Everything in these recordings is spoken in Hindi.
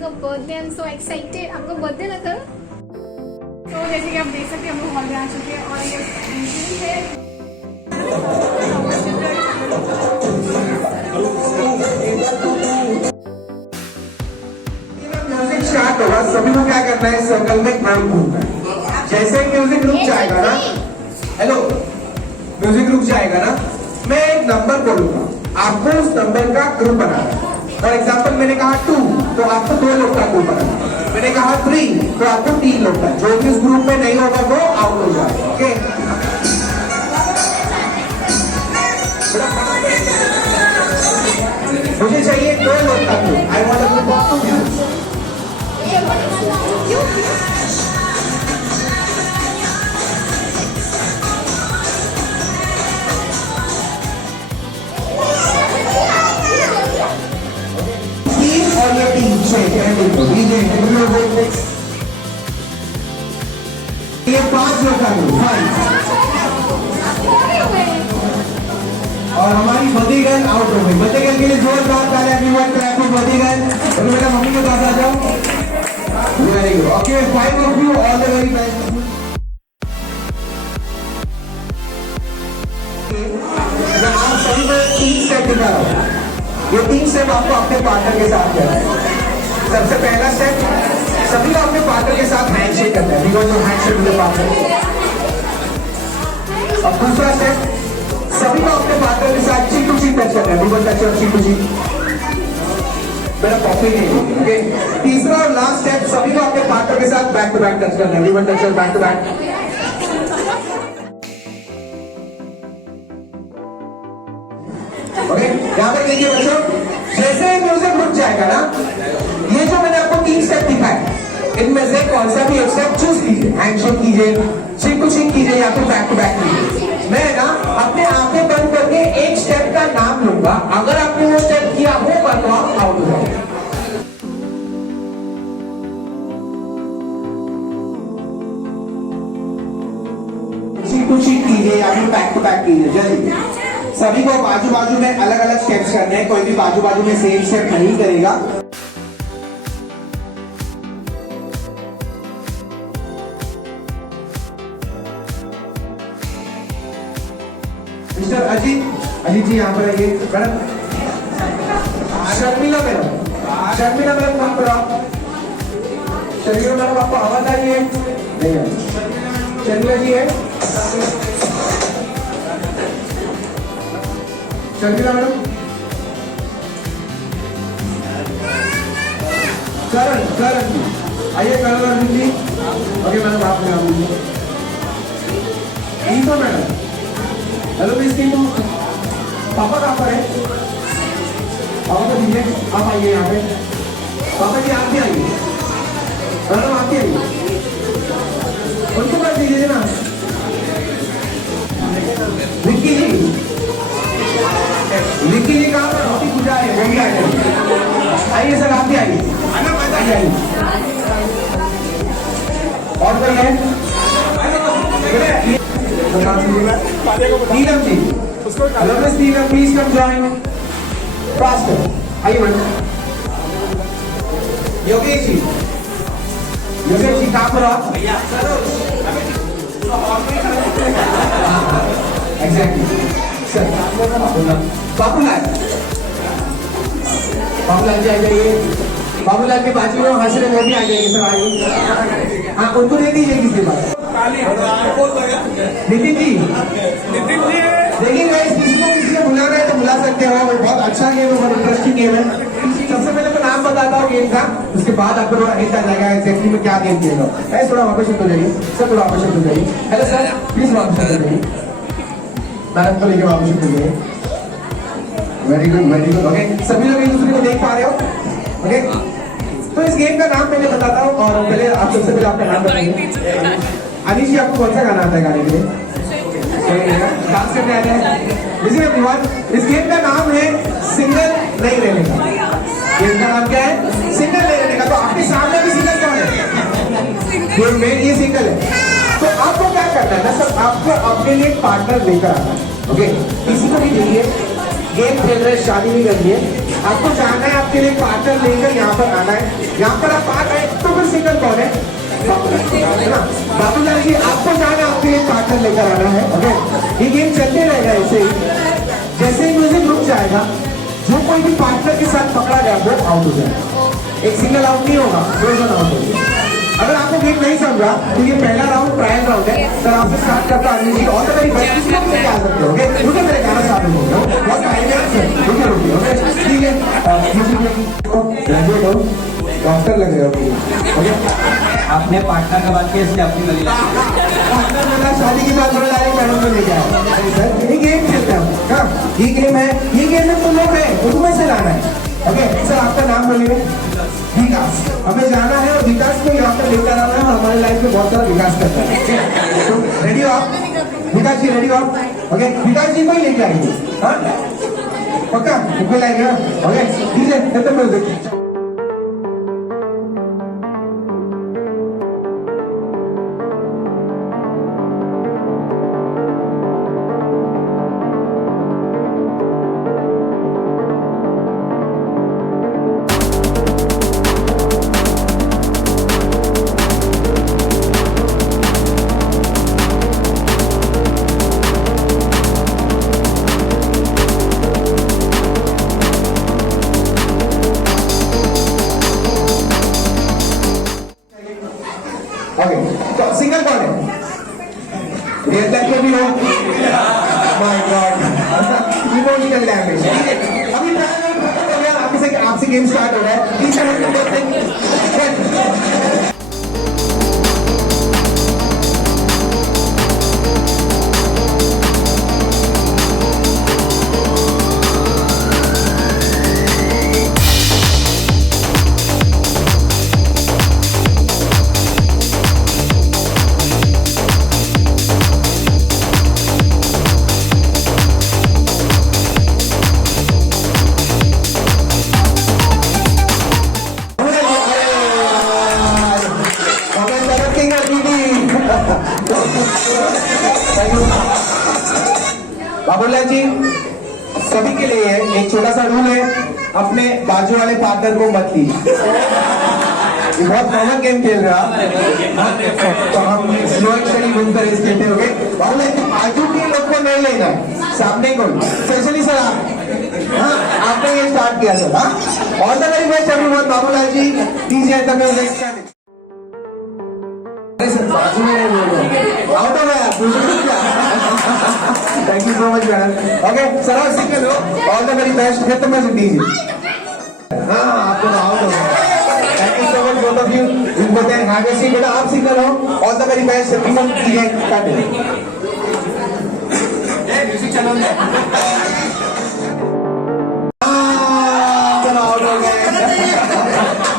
का birthday. I am so excited. आपका बर्थडे ना था? तो जैसे कि आप देख सकते हैं हम लोग हॉल में आ चुके हैं और ये एंट्री है। म्यूजिक स्टार्ट होगा, सभी को क्या करना है, सर्कल में नाम घूमना है। जैसे म्यूजिक रुक जाएगा ना, हेलो, म्यूजिक रुक जाएगा ना, मैं एक नंबर बोलूंगा, आपको उस नंबर का ग्रुप बनाना है। फॉर एग्जाम्पल मैंने कहा 2 तो आपको 2 लोग का ग्रुप बनाना है। मैंने कहा 3 तो आपको 3 लोग का। जो भी उस ग्रुप में नहीं होगा वो आउट हो जाएगा। ओके, मुझे चाहिए 2 लोग का group. I want to talk to you. और ये टीम ये 5 लोग का ग्रुप, 5 और हमारी बदी गर्ल आउट हो गई। बदी गर्ल के लिए जोरदार तालियां। एवरीवन क्लैप फॉर बदी गर्ल। और मेरा मम्मी के पास आ जाओ। Very good. Okay, 5 of you, all the very best. आप सभी को 3 स्टेप दिखा रहा हूं। ये 3 स्टेप आपको अपने पार्टनर के साथ करना है। सबसे पहला स्टेप, सभी को अपने पार्टनर के साथ हैंडशेक करना है। Because of handshake with the partner. अब दूसरा स्टेप, सभी को अपने पार्टनर के साथ चीक टू चीक टच करना है। बिकॉज़ टच चीक टू चीक। मेरा कॉपी नहीं। ओके, तीसरा और लास्ट स्टेप, सभी को अपने पार्टनर के साथ बैक टू बैक टच करना है। Because touch back to back. Okay, यहाँ पे देखिए बच्चों, जैसे म्यूजिक रुक जाएगा ना, ये जो मैंने आपको 3 स्टेप दिखाए, इनमें से कौन सा भी एक स्टेप चूज कीजिए। हैंडशेक कीजिए, चिक टू चिक कीजिए या फिर बैक टू बैक कीजिए। मैं ना अपने आंखें बंद करके एक स्टेप का नाम लूंगा। अगर आपने वो स्टेप किया होगा तो आप आउट हो जाओगे। चिक टू चिक कीजिए या फिर बैक टू बैक कीजिए। जल्दी सभी को बाजू बाजू में अलग अलग स्टेप्स करने हैं। कोई भी बाजू बाजू में सेम स्टेप नहीं करेगा। मिस्टर अजीत जी यहाँ पर आइए। मैडम शर्मिला मैडम काम करो। शर्मिला मैडम आपको आवाज आ रही है? नहीं आ रही। शर्मिला जी है? शर्मिला मैडम, करण जी आइए। करण अर्जुन जी। ओके मैडम, आप नाम लीजिए। ठीक है मैडम। हेलो मिस टीम, पापा कहाँ पर है? पापा को दीजिए, आप आइए यहाँ पे। पापा जी आप भी आइए। मैडम आप भी आइए। उनको कर दीजिए ना। विक्की जी कहाँ पर? रोटी पूजा है, वो भी आइए। आइए सर, आप भी आइए। और कोई है? Neelam ji, hello miss Neelam, please come join faster. आइए मैडम। योगेश जी कहाँ पर आप? Exactly sir. बाबूलाल जी आ जाइए। बाबूलाल के बाजू में हंस रहे वो भी आ जाएंगे सर। आइए। हाँ, उनको दे दीजिए किसी बात। नितिन जी देखिए, किसी को बुला रहे हैं तो बुला सकते हो। बहुत अच्छा गेम है, बहुत इंटरेस्टिंग गेम है। सबसे पहले मैं नाम बताता हूँ गेम का, उसके बाद आपको थोड़ा हिंट आ जाएगा एक्जैक्टली में क्या गेम खेल रहा हूँ। थोड़ा वापस शिफ्ट हो जाइए सर, थोड़ा वापस शिफ्ट हो जाइए। हेलो सर, प्लीज वापस शिफ्ट हो जाइए। मैडम को लेके वापस शिफ्ट हो जाइए। Very good, very good. Okay, सभी लोग एक दूसरे को देख पा रहे हो? ओके, तो इस गेम का नाम पहले बताता हूँ। और पहले आप सबसे पहले आपका नाम बताइए। अनिश जी, आपको कौन सा गाना आता है गाने के लिए? डांस करने आते हैं। इस गेम का नाम है सिंगल नहीं रहने का। गेम का नाम क्या है? सिंगल नहीं रहने का। तो आपके सामने भी सिंगल कौन है? गेम में ये सिंगल है। तो आपको क्या करना है ना सर, आपको अपने लिए एक पार्टनर लेकर आना है। ओके, किसी को भी चाहिए, गेम खेल रहे, शादी नहीं करनी है, आपको जाना है, आपके लिए पार्टनर लेकर यहाँ पर आना है। यहाँ पर आप आ गए तो फिर सिंगल कौन है ना? बाबूलाल जी आपको जाना, आपके लिए पार्टनर लेकर आना है। ओके, ये गेम चलते रहेगा ऐसे ही। जैसे ही म्यूजिक रुक जाएगा, जो कोई भी पार्टनर के साथ पकड़ा गया वो आउट हो जाएगा। एक सिंगल आउट नहीं होगा, दो जन आउट होंगे। अगर आपको गेम नहीं समझा तो ये पहला राउंड ट्रायल राउंड है। सर आपसे स्टार्ट करता हूं जी, और तो मेरी बेस्ट किसी को लेके आ सकते हो। ओके, रुके मेरे गाना चालू हो गया, बहुत टाइम है सर, रुके रुके। ओके ठीक है, ग्रेजुएट हो, डॉक्टर लग रहे हो। ओके, आपने पार्टनर का बात किया इसलिए अपनी गली पार्टनर वाला शादी के बाद डायरेक्ट मैडम को लेके आया। सर ये गेम खेलते हैं, हाँ ये गेम है, ये गेम में तुम लोग हैं, तो तुम्हें से लाना है। ओके सर आपका नाम बोलिए। विकास, हमें जाना है और विकास को यहाँ पर लेकर आना है, हमारे लाइफ में बहुत सारा विकास करता है। तो रेडी हो आप? विकास जी रेडी हो आप? ओके, विकास जी को ही लेके आएंगे, हाँ पक्का मुझे लाएंगे। ओके ठीक है, खत्म कर दो। ओके, तो सिंगल कौन है? रियल लाइफ में भी हो? My God, emotional damage. अभी आपसे गेम स्टार्ट हो रहा है। बाबूलाल जी सभी के लिए एक छोटा सा रूल है, अपने बाजू वाले पार्टनर को मत लीजिए। ये बहुत कॉमन गेम खेल रहे हैं, तो हम स्लो एक्शन घूमकर इस खेलते हो गए। बाबूलाल जी बाजू के लोग को नहीं लेना है, सामने को। स्पेशली सर आप, हाँ आपने ये स्टार्ट किया सर। हाँ all the very best everyone. Babulal ji DJ the music. बाजू में आउट हो गया, thank you so much madam. Okay sir आप सिंगल हो, ऑल द वेरी बेस्ट। फिर तो मैं दीजिए, हाँ आपको आउट हो गया। Thank you so much both of you. बोलते हैं हाँ वैसे बेटा आप सिंगल हो, all the very best. Music चलो, आउट हो गए।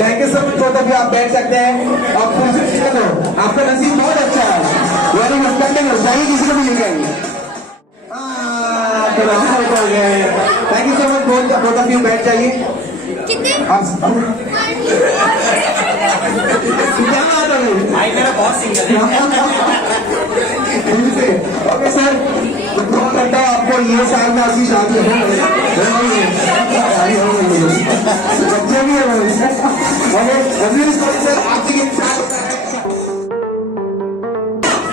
Thank you so much both of you. आप बैठ सकते हैं। आप फिर से सिंगल हो, आपका नसीब बहुत अच्छा है। वेरी गुड, कंटिन्यू, चाहिए किसी को भी लेके आइए। Thank you so much both of you. बैठ जाइए। क्या बात हो गई? मेरा बहुत सिंगल है। ओके सर, करता हूँ आपको ये साल में आपकी शादी हो गई, बच्चे भी है सर। आपकी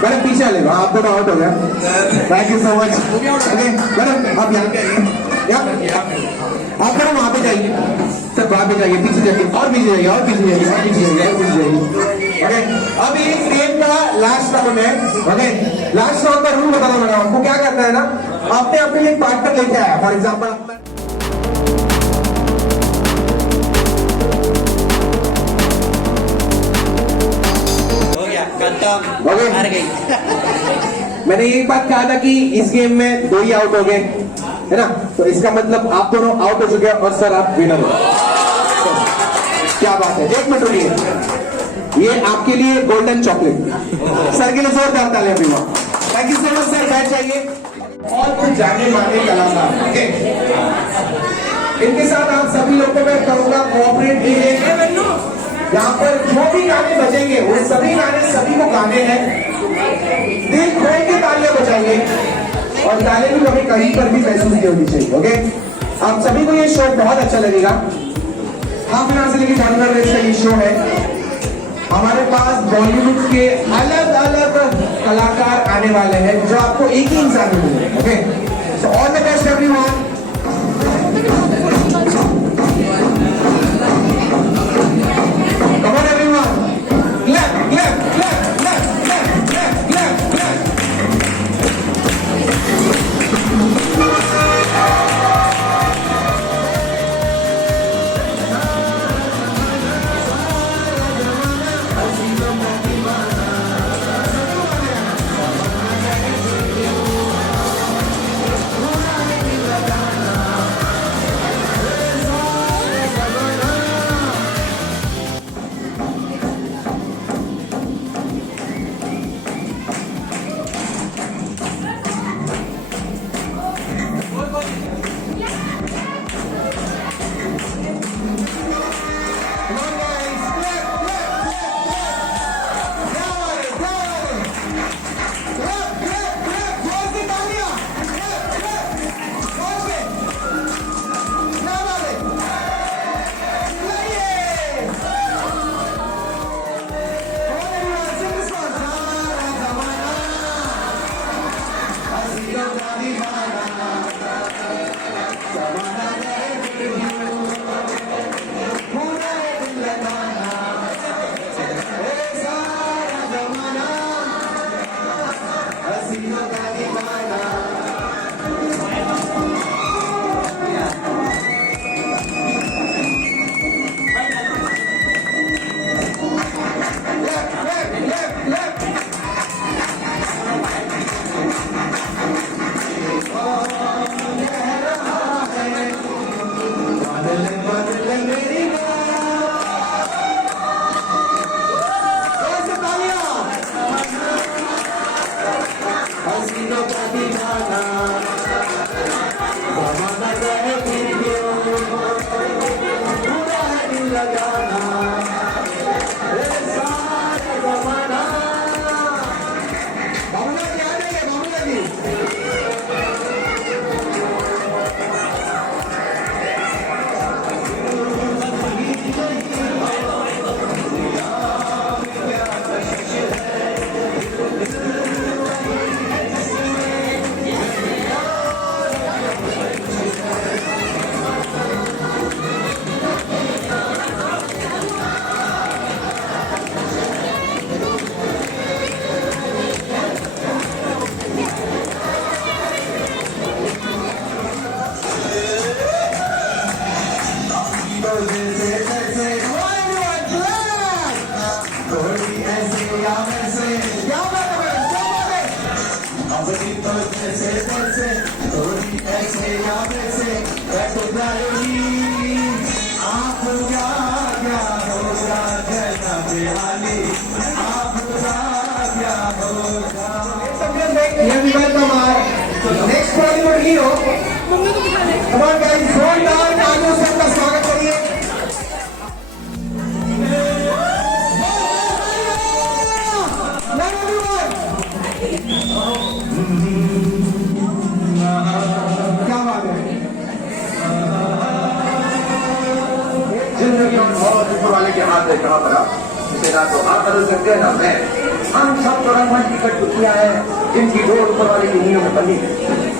मैडम पीछे ले, आप दोनों आउट हो गया। Thank you so much. Okay madam आप यहाँ पे आइए, आप मैडम वहाँ पे जाइए सर, वहाँ पे जाइए, पीछे जाइए और पीछे जाइए और पीछे जाइए और पीछे जाइए और पीछे जाइए। ओके अब ये गेम का लास्ट राउंड है। ओके लास्ट राउंड का रूल बताना मैडम आपको। क्या करना है ना, आपने अपने लिए पार्टनर लेके आया, फॉर एग्जाम्पल हार गई। मैंने यही बात कहा था कि इस गेम में 2 ही आउट हो गए, है ना? तो इसका मतलब आप दोनों आउट हो चुके हैं और सर आप विनर हो। क्या बात है, 1 मिनट रुकिए, ये आपके लिए गोल्डन चॉकलेट। सर के लिए जोरदार तालियां भी। Thank you so much sir, बैठ जाइए। और कुछ जाने माने कलाकार, ओके इनके साथ आप सभी लोगों को मैं कहूंगा कोऑपरेट कीजिए। यहाँ पर जो भी गाने बजेंगे वो सभी गाने सभी को गाने हैं, दिल खोल के तालियां बजाइए और तालियां भी कभी कहीं पर भी महसूस नहीं होनी चाहिए। ओके आप सभी को ये शो बहुत अच्छा लगेगा। हाफ एन आवर से लेकर 45 मिनट का ये शो है। हमारे पास बॉलीवुड के अलग अलग कलाकार आने वाले हैं जो आपको एक ही इंसान में मिलेंगे। Okay, so all the best everyone. Come on everyone, clap, clap, clap, clap, clap, clap, clap, clap. Next Bollywood hero. Come on guys, जोरदार तालियों से आपका स्वागत करिए। क्या बात है? जिंदगी बहुत ऊपर वाले के हाथ में खड़ा पड़ा, इसे ना तो आप बदल सकते हैं ना मैं। हम सब तो रंगमंच की कठपुतलियां हैं जिनकी डोर ऊपर वाले की नींव में बंधी है।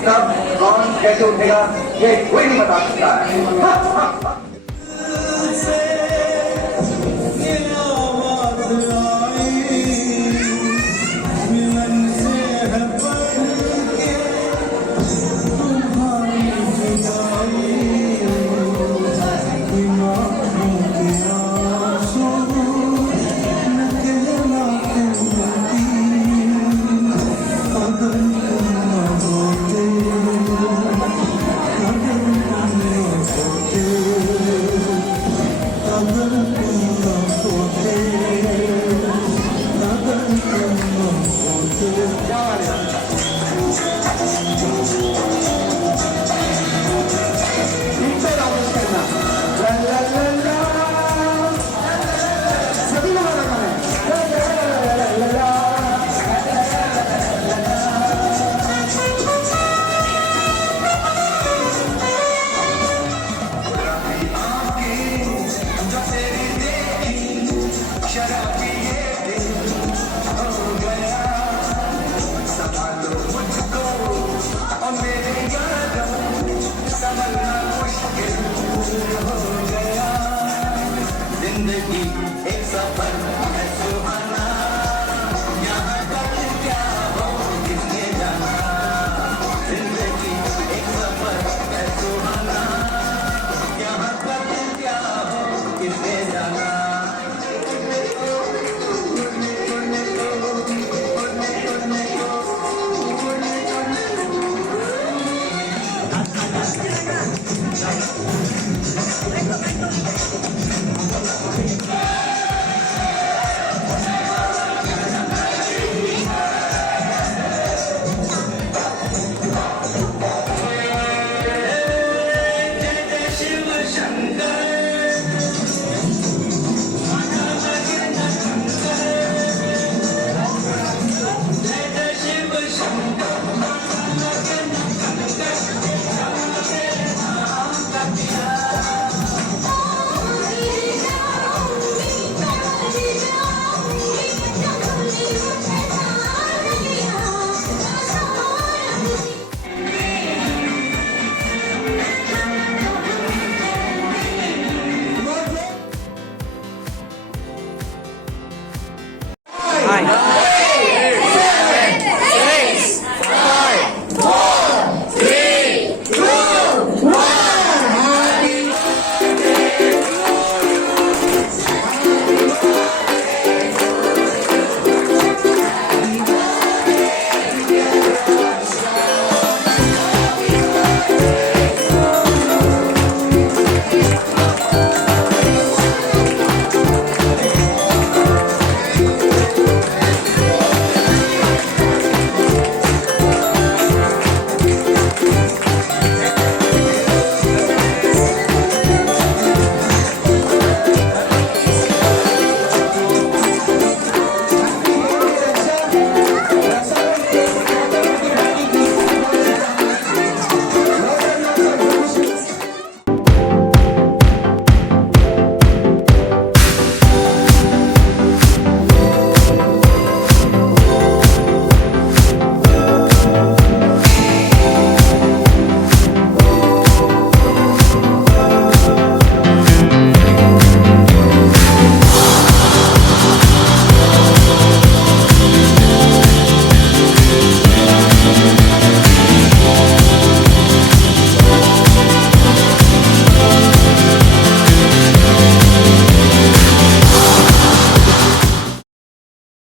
कब कौन कैसे उठेगा ये कोई नहीं बता सकता है।